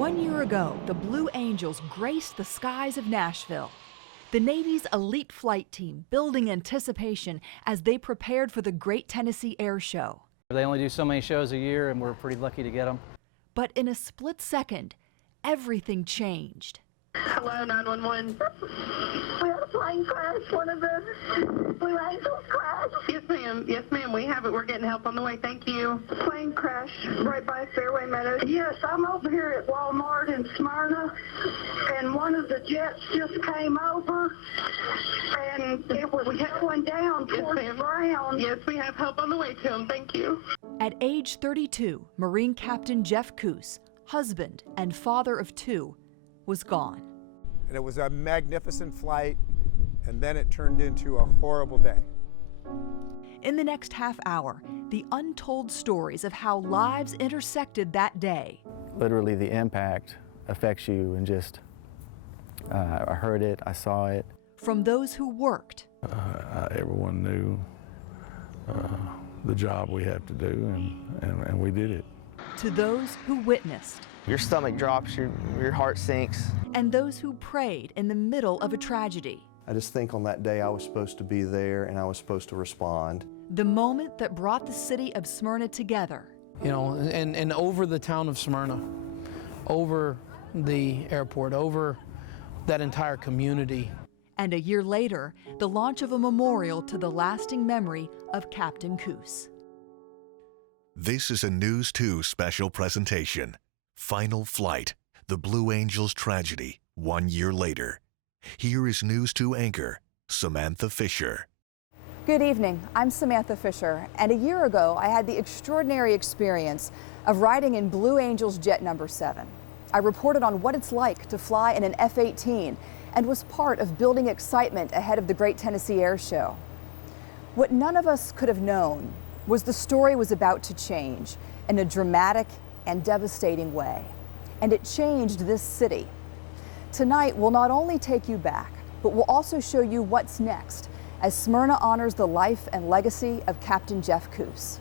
1 year ago, the Blue Angels graced the skies of Nashville. The Navy's elite flight team building anticipation as they prepared for the Great Tennessee Air Show. They only do so many shows a year, and we're pretty lucky to get them. But in a split second, everything changed. Hello, 911. We had a plane crash. One of the Blue Angels crashed. Yes, ma'am. Yes, ma'am. We have it. We're getting help on the way. Thank you. Plane crash right by Fairway Meadows. Yes, I'm over here at Walmart in Smyrna, and one of the jets just came over, and we had one down towards the ground. Yes, we have help on the way to him. Thank you. At age 32, Marine Captain Jeff Coos, husband and father of two, was gone. And it was a magnificent flight, and then it turned into a horrible day. In the next half hour, the untold stories of how lives intersected that day. Literally, the impact affects you, and just, I heard it, I saw it. From those who worked. Everyone knew the job we had to do, and we did it. To those who witnessed. Your stomach drops, your heart sinks. And those who prayed in the middle of a tragedy. I just think on that day I was supposed to be there and I was supposed to respond. The moment that brought the city of Smyrna together. You know, and over the town of Smyrna, over the airport, over that entire community. And a year later, the launch of a memorial to the lasting memory of Captain Coos. This is a News 2 special presentation. Final Flight, the Blue Angels tragedy, 1 year later. Here is News 2 anchor, Samantha Fisher. Good evening, I'm Samantha Fisher, and a year ago I had the extraordinary experience of riding in Blue Angels Jet Number 7. I reported on what it's like to fly in an F-18 and was part of building excitement ahead of the Great Tennessee Air Show. What none of us could have known was the story was about to change in a dramatic and devastating way. And it changed this city. Tonight, we'll not only take you back, but we'll also show you what's next as Smyrna honors the life and legacy of Captain Jeff Coos.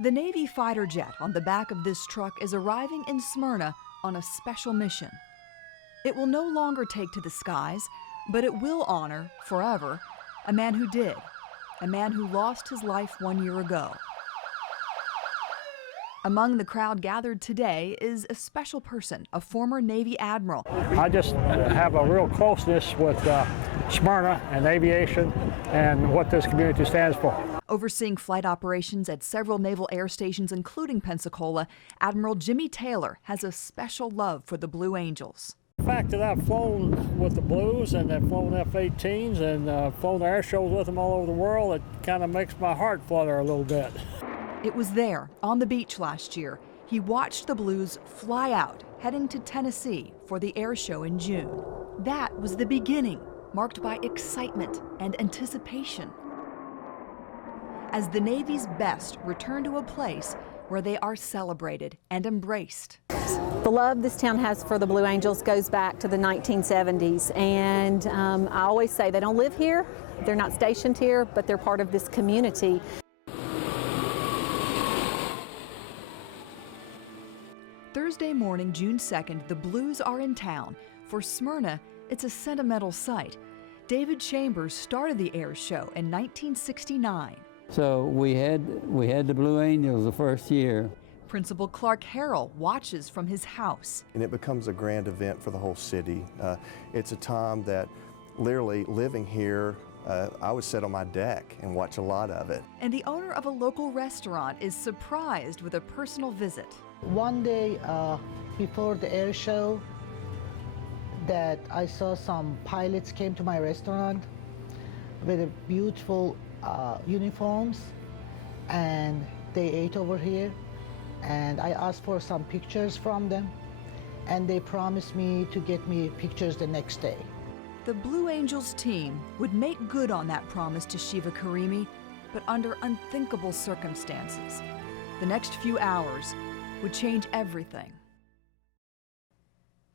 The Navy fighter jet on the back of this truck is arriving in Smyrna on a special mission. It will no longer take to the skies, but it will honor, forever, a man who did, a man who lost his life 1 year ago. Among the crowd gathered today is a special person, a former Navy admiral. I just have a real closeness with Smyrna and aviation and what this community stands for. Overseeing flight operations at several naval air stations, including Pensacola, Admiral Jimmy Taylor has a special love for the Blue Angels. The fact that I've flown with the Blues and I've flown F-18s and flown air shows with them all over the world, it kind of makes my heart flutter a little bit. It was there, on the beach last year, he watched the Blues fly out, heading to Tennessee for the air show in June. That was the beginning, marked by excitement and anticipation. As the Navy's best return to a place where they are celebrated and embraced. The love this town has for the Blue Angels goes back to the 1970s, and I always say they don't live here, they're not stationed here, but they're part of this community. Thursday morning, June 2nd, the Blues are in town. For Smyrna, it's a sentimental sight. David Chambers started the air show in 1969. So we had the Blue Angels the first year. Principal Clark Harrell watches from his house. And it becomes a grand event for the whole city. It's a time that literally living here, I would sit on my deck and watch a lot of it. And the owner of a local restaurant is surprised with a personal visit. One day before the air show, that I saw some pilots came to my restaurant with beautiful uniforms, and they ate over here, and I asked for some pictures from them, and they promised me to get me pictures the next day. The Blue Angels team would make good on that promise to Shiva Karimi, but under unthinkable circumstances. The next few hours would change everything.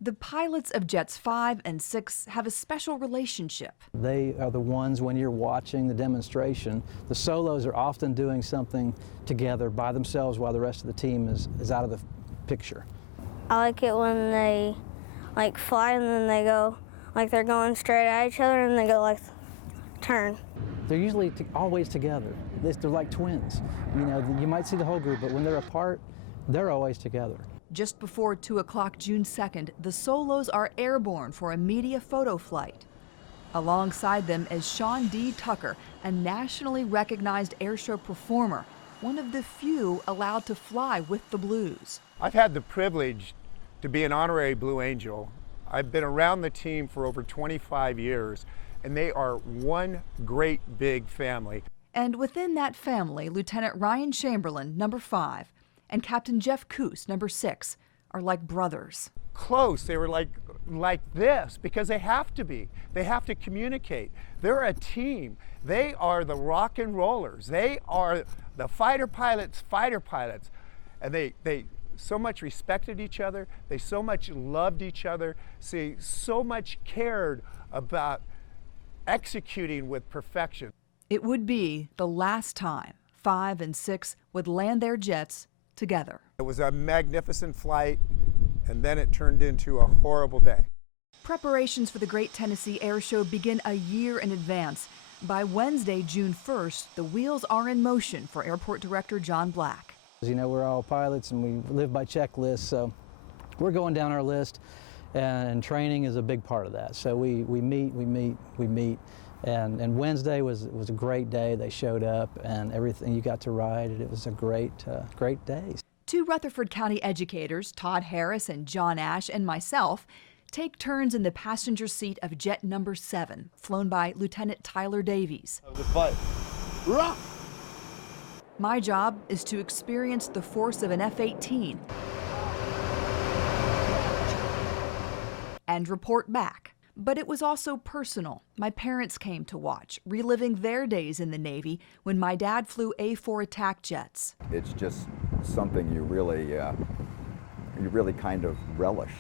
The pilots of Jets 5 and 6 have a special relationship. They are the ones, when you're watching the demonstration, the solos are often doing something together by themselves while the rest of the team is out of the picture. I like it when they fly and then they go like they're going straight at each other and they go like turn. They're usually always together. They're like twins. You know, you might see the whole group, but when they're apart, they're always together. Just before 2 o'clock June 2nd, the solos are airborne for a media photo flight. Alongside them is Sean D. Tucker, a nationally recognized airshow performer, one of the few allowed to fly with the Blues. I've had the privilege to be an honorary Blue Angel. I've been around the team for over 25 years, and they are one great big family. And within that family, Lieutenant Ryan Chamberlain, number 5, and Captain Jeff Coos, number 6, are like brothers. Close, they were like this because they have to be. They have to communicate. They're a team. They are the rock and rollers. They are the fighter pilots, and they so much respected each other. They so much loved each other. So much cared about executing with perfection. It would be the last time 5 and 6 would land their jets together. It was a magnificent flight, and then it turned into a horrible day. Preparations for the Great Tennessee Air Show begin a year in advance. By Wednesday, June 1st, the wheels are in motion for Airport Director John Black. As you know, we're all pilots and we live by checklists, so we're going down our list, and training is a big part of that. So we meet. And Wednesday was a great day. They showed up and everything, you got to ride. It was a great day. 2 Rutherford County educators, Todd Harris and John Ash, and myself, take turns in the passenger seat of jet number 7, flown by Lieutenant Tyler Davies. My job is to experience the force of an F-18 and report back. But it was also personal. My parents came to watch, reliving their days in the Navy when my dad flew A-4 attack jets. It's just something you really kind of relish.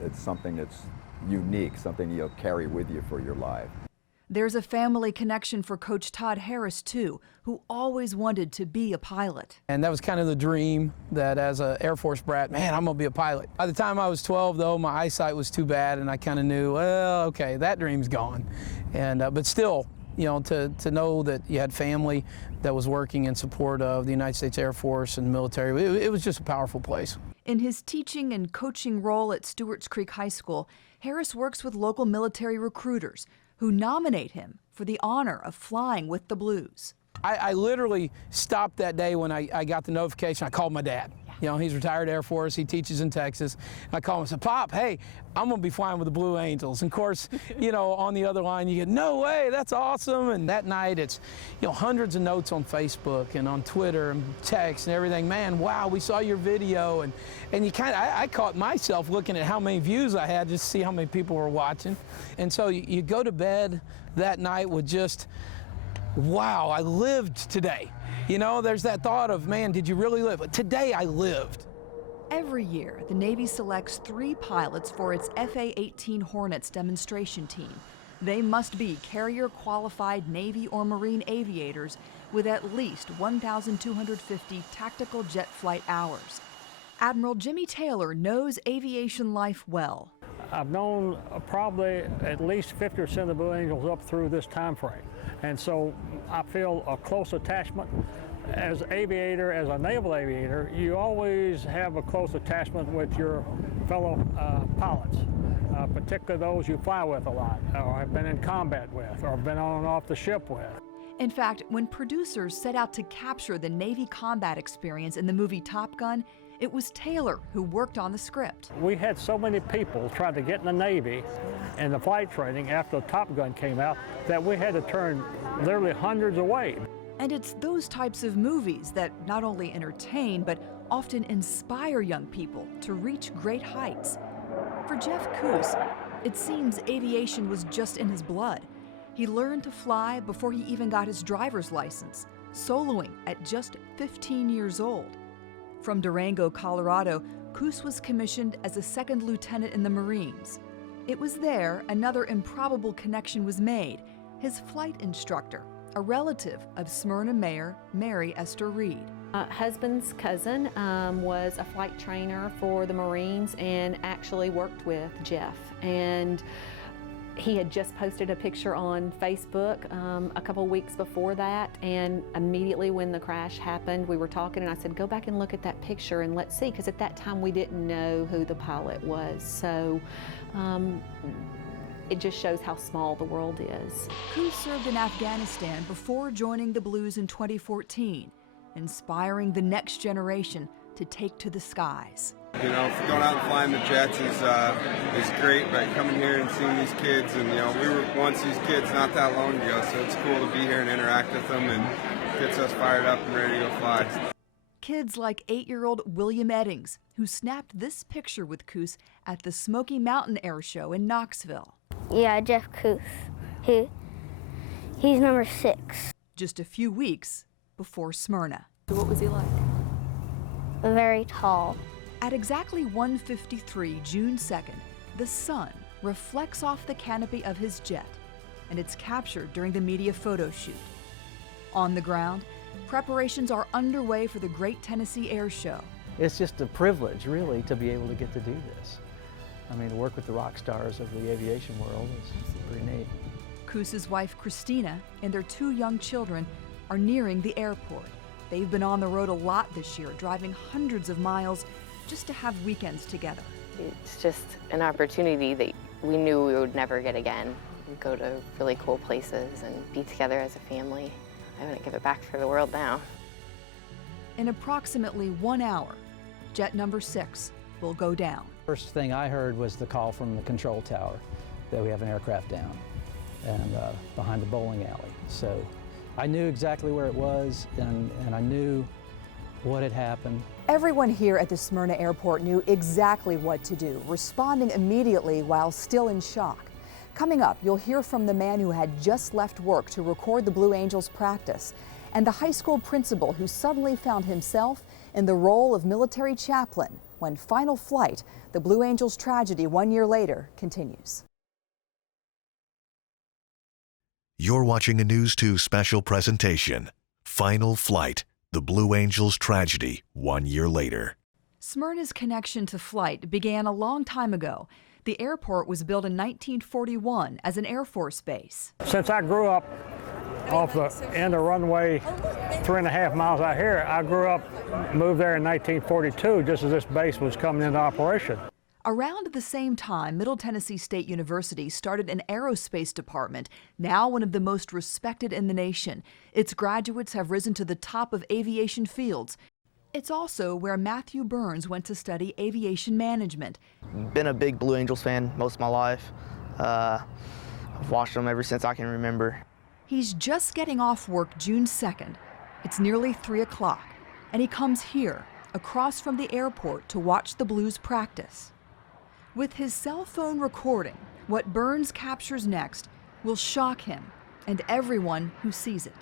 It's something that's unique, something you'll carry with you for your life. There's a family connection for Coach Todd Harris, too, who always wanted to be a pilot. And that was kind of the dream, that as an Air Force brat, man, I'm going to be a pilot. By the time I was 12, though, my eyesight was too bad, and I kind of knew, well, okay, that dream's gone. And but still, you know, to know that you had family that was working in support of the United States Air Force and military, it was just a powerful place. In his teaching and coaching role at Stewart's Creek High School, Harris works with local military recruiters who nominate him for the honor of flying with the Blues. I literally stopped that day when I got the notification. I called my dad. You know, he's retired Air Force. He teaches in Texas. And I called him and said, Pop, hey, I'm going to be flying with the Blue Angels. And of course, you know, on the other line, you get, no way, that's awesome. And that night, it's, you know, hundreds of notes on Facebook and on Twitter and text and everything. Man, wow, we saw your video. And you kind of, I caught myself looking at how many views I had just to see how many people were watching. And so you go to bed that night with just, wow, I lived today. You know, there's that thought of, man, did you really live? But today I lived. Every year, the Navy selects 3 pilots for its FA-18 Hornets demonstration team. They must be carrier-qualified Navy or Marine aviators with at least 1,250 tactical jet flight hours. Admiral Jimmy Taylor knows aviation life well. I've known probably at least 50% of the Blue Angels up through this time frame. And so I feel a close attachment. As aviator, as a naval aviator, you always have a close attachment with your fellow pilots, particularly those you fly with a lot, or have been in combat with, or have been on and off the ship with. In fact, when producers set out to capture the Navy combat experience in the movie Top Gun, it was Taylor who worked on the script. We had so many people try to get in the Navy and the flight training after Top Gun came out that we had to turn literally hundreds away. And it's those types of movies that not only entertain, but often inspire young people to reach great heights. For Jeff Coos, it seems aviation was just in his blood. He learned to fly before he even got his driver's license, soloing at just 15 years old. From Durango, Colorado, Koos was commissioned as a second lieutenant in the Marines. It was there another improbable connection was made. His flight instructor, a relative of Smyrna Mayor Mary Esther Reed. Husband's cousin was a flight trainer for the Marines and actually worked with Jeff. And he had just posted a picture on Facebook a couple weeks before that, and immediately when the crash happened, we were talking and I said, go back and look at that picture and let's see, because at that time we didn't know who the pilot was. So it just shows how small the world is. Koos served in Afghanistan before joining the Blues in 2014, inspiring the next generation to take to the skies. You know, going out and flying the jets is great, but coming here and seeing these kids, and you know, we were once these kids not that long ago, so it's cool to be here and interact with them, and gets us fired up and ready to go fly. Kids like 8-year-old William Eddings, who snapped this picture with Koos at the Smoky Mountain Air Show in Knoxville. Yeah, Jeff Koos. He's number 6. Just a few weeks before Smyrna. What was he like? Very tall. At exactly 1:53 June 2nd, the sun reflects off the canopy of his jet, and it's captured during the media photo shoot. On the ground, preparations are underway for the Great Tennessee Air Show. It's just a privilege, really, to be able to get to do this. I mean, to work with the rock stars of the aviation world is pretty neat. Koos's wife, Christina, and their 2 young children are nearing the airport. They've been on the road a lot this year, driving hundreds of miles just to have weekends together. It's just an opportunity that we knew we would never get again. We'd go to really cool places and be together as a family. I wouldn't give it back for the world now. In approximately 1 hour, jet number 6 will go down. First thing I heard was the call from the control tower that we have an aircraft down and behind the bowling alley. So I knew exactly where it was, and I knew what had happened. Everyone here at the Smyrna Airport knew exactly what to do, responding immediately while still in shock. Coming up, you'll hear from the man who had just left work to record the Blue Angels practice, and the high school principal who suddenly found himself in the role of military chaplain when Final Flight, the Blue Angels tragedy 1 year later, continues. You're watching a News 2 special presentation, Final Flight, the Blue Angels tragedy 1 year later. Smyrna's connection to flight began a long time ago. The airport was built in 1941 as an Air Force base. Since I grew up off the end of runway 3.5 miles out here, I grew up, moved there in 1942, just as this base was coming into operation. Around the same time, Middle Tennessee State University started an aerospace department, now one of the most respected in the nation. Its graduates have risen to the top of aviation fields. It's also where Matthew Burns went to study aviation management. Been a big Blue Angels fan most of my life. I've watched them ever since I can remember. He's just getting off work June 2nd. It's nearly 3 o'clock, and he comes here, across from the airport, to watch the Blues practice. With his cell phone recording, what Burns captures next will shock him and everyone who sees it.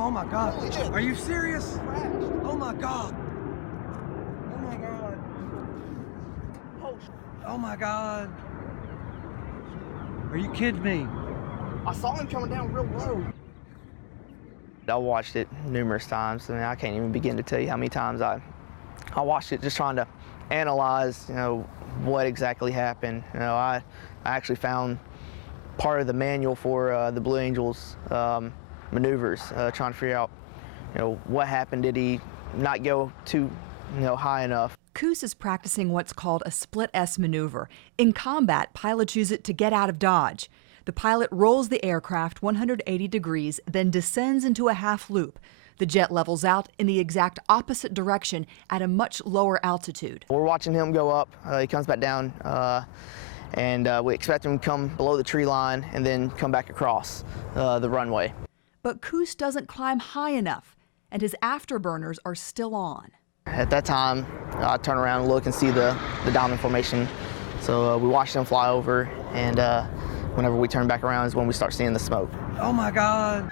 Oh my God. Are you serious? Oh my God. Oh my God. Oh my God. Are you kidding me? I saw him coming down real low. I watched it numerous times. I mean, I can't even begin to tell you how many times I watched it just trying to analyze, what exactly happened. I actually found part of the manual for the Blue Angels maneuvers, trying to figure out, what happened. Did he not go too, high enough? Koos is practicing what's called a split S maneuver. In combat, pilots use it to get out of dodge. The pilot rolls the aircraft 180 degrees, then descends into a half loop. The jet levels out in the exact opposite direction at a much lower altitude. We're watching him go up. He comes back down, and we expect him to come below the tree line and then come back across the runway. But Koos doesn't climb high enough, and his afterburners are still on. At that time, I turn around and look and see the diamond formation. So we watched him fly over, and whenever we turn back around is when we start seeing the smoke. Oh my God.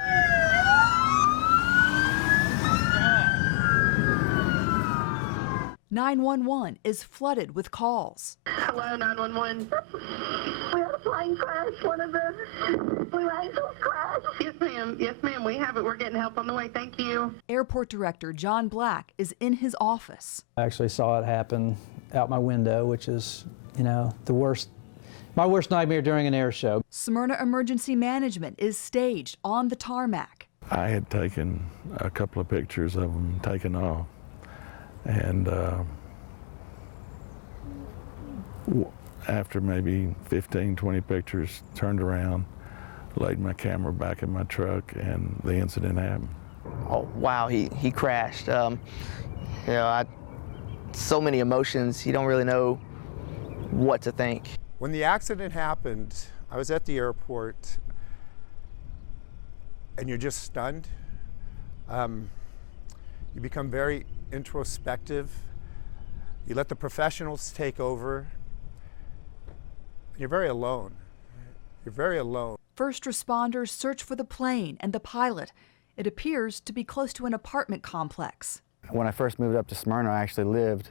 911 is flooded with calls. Hello, 911. We had a plane crash. One of the Blue Angels crashed. Yes, ma'am. Yes, ma'am. We have it. We're getting help on the way. Thank you. Airport Director John Black is in his office. I actually saw it happen out my window, which is, my worst nightmare during an air show. Smyrna Emergency Management is staged on the tarmac. I had taken a couple of pictures of them taking off, and after maybe 15, 20 pictures, turned around, laid my camera back in my truck, and the incident happened. Oh, wow, he crashed. So many emotions, you don't really know what to think. When the accident happened, I was at the airport, and you're just stunned. You become very introspective. You let the professionals take over. You're very alone. You're very alone. First responders search for the plane and the pilot. It appears to be close to an apartment complex. When I first moved up to Smyrna, I actually lived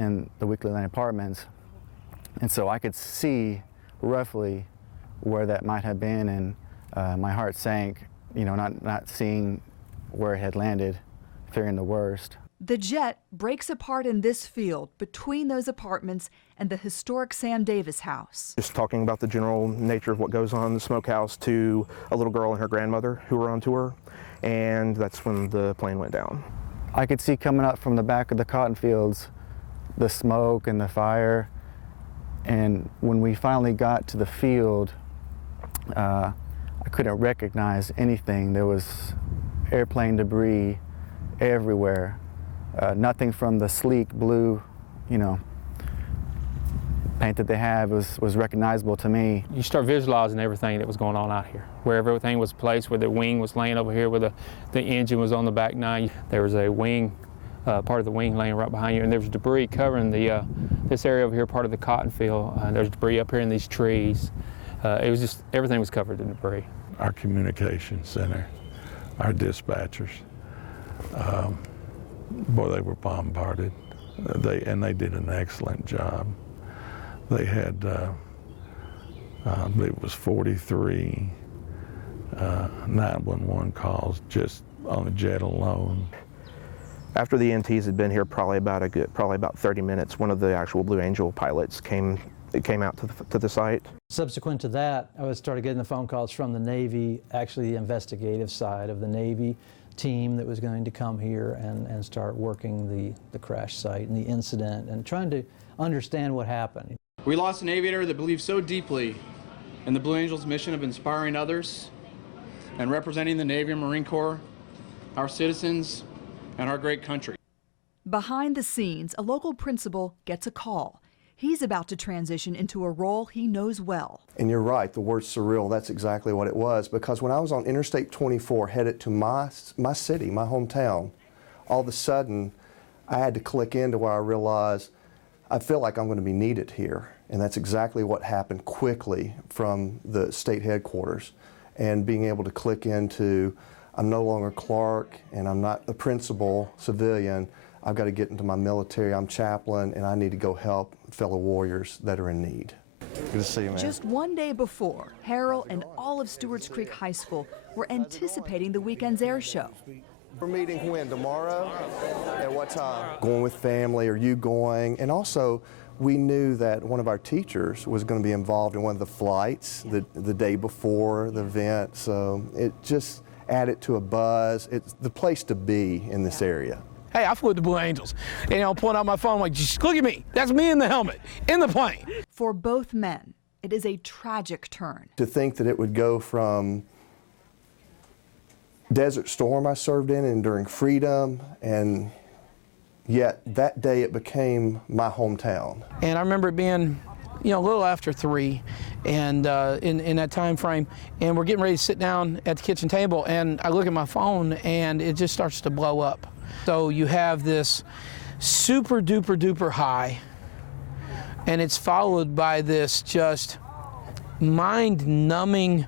in the Weekly Lane Apartments, and so I could see roughly where that might have been, and my heart sank, not seeing where it had landed, fearing the worst. The jet breaks apart in this field between those apartments and the historic Sam Davis house. Just talking about the general nature of what goes on in the smokehouse to a little girl and her grandmother who were on tour, and that's when the plane went down. I could see coming up from the back of the cotton fields the smoke and the fire, and when we finally got to the field, I couldn't recognize anything. There was airplane debris everywhere. Nothing from the sleek blue, paint that they have was recognizable to me. You start visualizing everything that was going on out here, where everything was placed, where the wing was laying over here, where the engine was on the back nine. There was a wing, part of the wing laying right behind you, and there was debris covering this area over here, part of the cotton field. There's debris up here in these trees. It was just, everything was covered in debris. Our communication center, our dispatchers, boy, they were bombarded. They did an excellent job. They had, I believe it was 43 911 calls just on the jet alone. After the EMTs had been here probably about 30 minutes, one of the actual Blue Angel pilots came out to the site. Subsequent to that, I started getting the phone calls from the Navy, actually the investigative side of the Navy team that was going to come here and start working the crash site and the incident and trying to understand what happened. We lost an aviator that believed so deeply in the Blue Angels' mission of inspiring others and representing the Navy and Marine Corps, our citizens, and our great country. Behind the scenes, a local principal gets a call. He's about to transition into a role he knows well. And you're right, the word surreal, that's exactly what it was, because when I was on Interstate 24 headed to my city, my hometown, all of a sudden I had to click into where I realized I feel like I'm going to be needed here. And that's exactly what happened quickly from the state headquarters. And being able to click into, I'm no longer Clark and I'm not the principal civilian, I've got to get into my military, I'm chaplain, and I need to go help fellow warriors that are in need. Good to see you, man. Just one day before, Harrell and all of Stewart's Creek High School were anticipating the weekend's air show. We're meeting when? Tomorrow? At what time? Going with family, are you going? And also, we knew that one of our teachers was going to be involved in one of the flights the day before the event, so it just added to a buzz. It's the place to be in this area. Hey, I flew with the Blue Angels. And I'm pulling out my phone, I'm like, just look at me. That's me in the helmet, in the plane. For both men, It is a tragic turn. To think that it would go from Desert Storm I served in Enduring Freedom, and yet that day it became my hometown. And I remember it being, a little after 3, and in that time frame, and we're getting ready to sit down at the kitchen table, and I look at my phone, and it just starts to blow up. So you have this super duper duper high, and it's followed by this just mind-numbing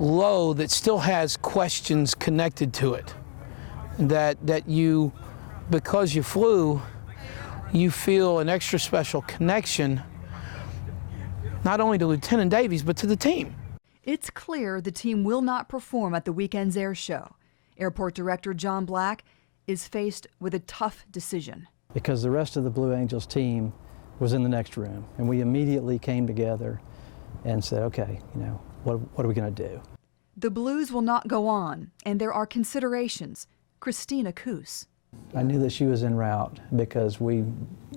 low that still has questions connected to it. That you, because you flew, you feel an extra special connection, not only to Lieutenant Davies, but to the team. It's clear the team will not perform at the weekend's air show. Airport Director John Black is faced with a tough decision. Because the rest of the Blue Angels team was in the next room, and we immediately came together and said, okay, what are we going to do? The Blues will not go on, and there are considerations. Christina Coos. I knew that she was en route because we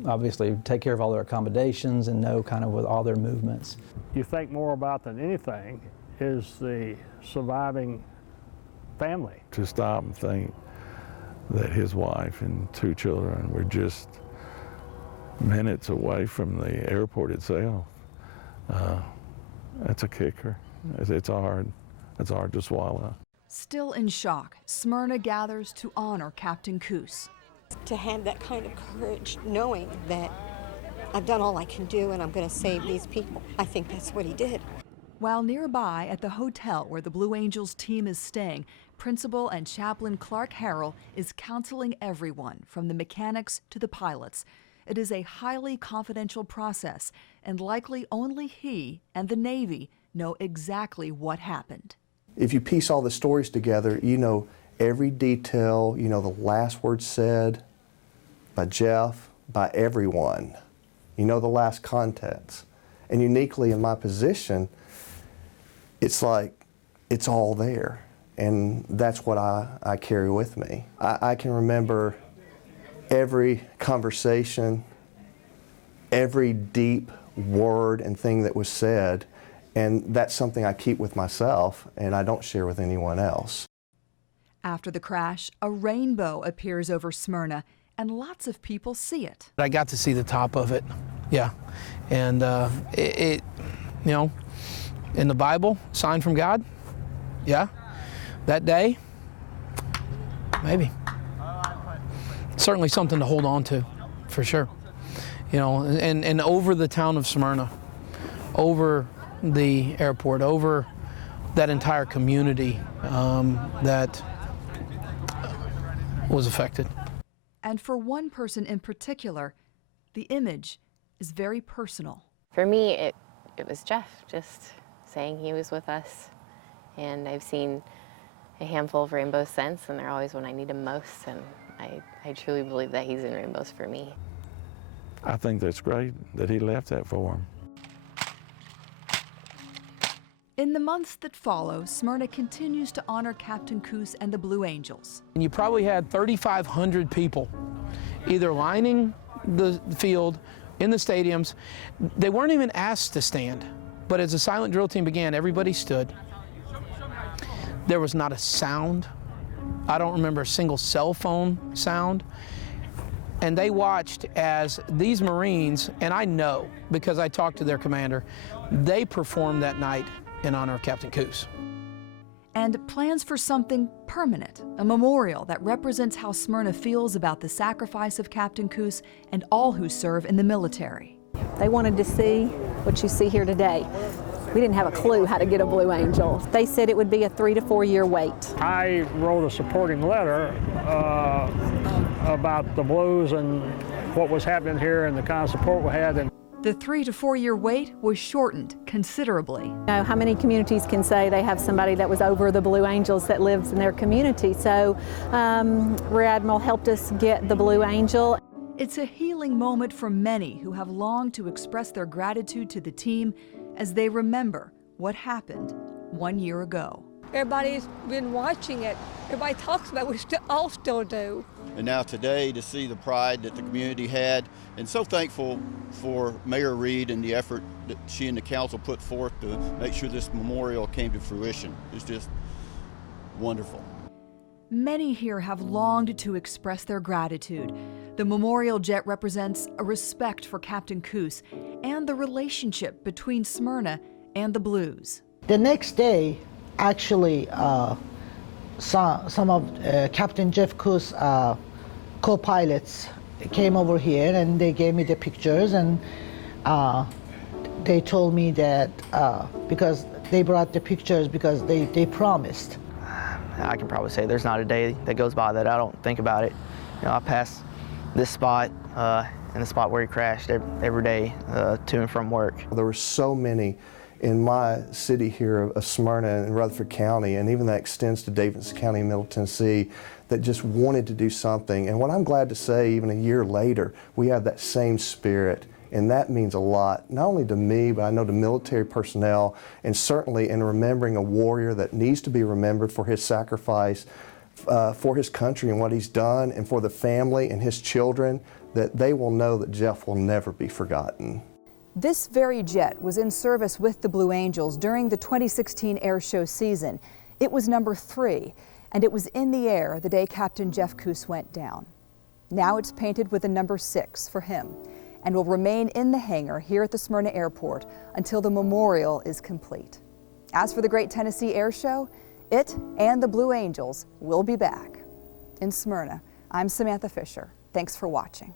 obviously take care of all their accommodations and know kind of with all their movements. You think more about than anything is the surviving family. To stop and think that his wife and 2 children were just minutes away from the airport itself, that's a kicker. It's hard to swallow. Still in shock, Smyrna gathers to honor Captain Coos. To have that kind of courage, knowing that I've done all I can do and I'm going to save these people, I think that's what he did. While nearby at the hotel where the Blue Angels team is staying, Principal and Chaplain Clark Harrell is counseling everyone from the mechanics to the pilots. It is a highly confidential process, and likely only he and the Navy know exactly what happened. If you piece all the stories together, you know every detail, you know the last word said by Jeff, by everyone. You know the last contents. And uniquely in my position, it's like it's all there. And that's what I carry with me. I can remember every conversation, every deep word and thing that was said, and that's something I keep with myself and I don't share with anyone else. After the crash, a rainbow appears over Smyrna, and lots of people see it. I got to see the top of it, yeah. And it in the Bible, sign from God, yeah. That day, maybe. Certainly something to hold on to, for sure. And over the town of Smyrna, over the airport, over that entire community that was affected. And for one person in particular, the image is very personal. For me, it was Jeff, just saying he was with us. And I've seen a handful of rainbows since, and they're always when I need them most, and I truly believe that he's in rainbows for me. I think that's great that he left that for him. In the months that follow, Smyrna continues to honor Captain Coos and the Blue Angels. And you probably had 3,500 people either lining the field, in the stadiums. They weren't even asked to stand, but as the silent drill team began, everybody stood. There was not a sound. I don't remember a single cell phone sound. And they watched as these Marines, and I know because I talked to their commander, they performed that night in honor of Captain Coos. And plans for something permanent, a memorial that represents how Smyrna feels about the sacrifice of Captain Coos and all who serve in the military. They wanted to see what you see here today. We didn't have a clue how to get a Blue Angel. They said it would be a 3 to 4 year wait. I wrote a supporting letter about the Blues and what was happening here and the kind of support we had. And the 3 to 4 year wait was shortened considerably. How many communities can say they have somebody that was over the Blue Angels that lives in their community? So Rear Admiral helped us get the Blue Angel. It's a healing moment for many who have longed to express their gratitude to the team as they remember what happened 1 year ago. Everybody's been watching it. Everybody talks about it. We all still do. And now today to see the pride that the community had, and so thankful for Mayor Reed and the effort that she and the council put forth to make sure this memorial came to fruition. It's just wonderful. Many here have longed to express their gratitude. The memorial jet represents a respect for Captain Coos and the relationship between Smyrna and the Blues. The next day, actually, some of Captain Jeff Coos' co-pilots came over here and they gave me the pictures, and they told me that because they brought the pictures because they promised. I can probably say there's not a day that goes by that I don't think about it. You know, I pass this spot and the spot where he crashed every day to and from work. There were so many in my city here of Smyrna and Rutherford County, and even that extends to Davidson County and Middle Tennessee, that just wanted to do something. And what I'm glad to say, even a year later, we have that same spirit. And that means a lot, not only to me, but I know to military personnel, and certainly in remembering a warrior that needs to be remembered for his sacrifice, for his country and what he's done, and for the family and his children, that they will know that Jeff will never be forgotten. This very jet was in service with the Blue Angels during the 2016 air show season. It was number 3, and it was in the air the day Captain Jeff Coos went down. Now it's painted with a number 6 for him, and will remain in the hangar here at the Smyrna Airport until the memorial is complete. As for the Great Tennessee Air Show, it and the Blue Angels will be back. In Smyrna, I'm Samantha Fisher. Thanks for watching.